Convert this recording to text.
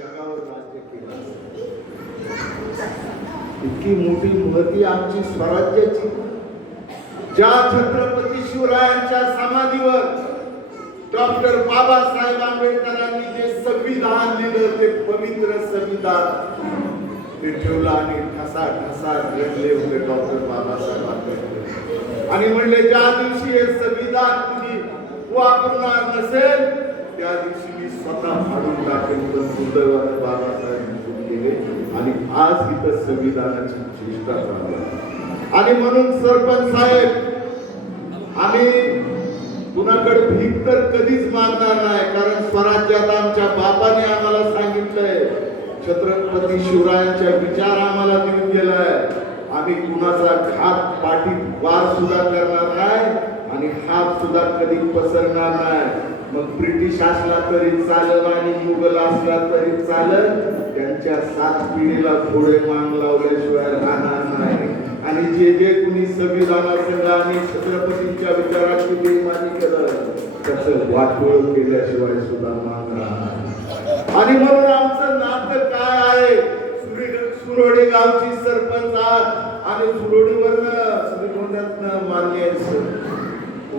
जगावर राज्य केलं इतकी मोठी महती आमची स्वराज्याची. ज्या छत्रपती शिवरायांच्या समाधीवर डॉक्टर बाबासाहेब आंबेडकरांनी जे संविधान लिहिलं ते पवित्र संविधान ते ठेवलं आणि ठसा ठसा रडले होते डॉक्टर बाबासाहेब आंबेडकर. आणि म्हणले ज्या दिवशी हे संविधान कुणी वापरणार नसेल त्या दिवशी मी स्वतः फाडून टाकेल पण दुर्दैवाने बाबासाहेब निघून गेले आणि आज इथं संविधानाची चेष्टा चालू आहे. आणि म्हणून सरपंच साहेब आम्ही कुणाकडे भीक तर कधीच मागणार नाही कारण स्वराज्यात आमच्या बापाने आम्हाला सांगितलंय छत्रपती शिवरायांच्या विचार आम्हाला देऊन गेलाय. आम्ही कुणाचा घात पाठीत वार सुद्धा करणार नाही. हात सुद्धा कधी पसरणार नाही. मग ब्रिटिश असला तरी चालत आणि मुघल असला तरी चालत त्यांच्या सात पिढीला घोडे मान लावल्याशिवाय राहणार नाही. आणि जे जे कुणी संविधानासंग आणि छत्रपतींच्या विचाराची बेमानी केलं त्याचं वाटोळ केल्याशिवाय सुद्धा मान राहणार आणि म्हणून आमचं नातं काय आहे? सुरोडी गावची सरपंच आहात. आणि सुरोडीवर श्रीगोंद्यातनं मान्य आहे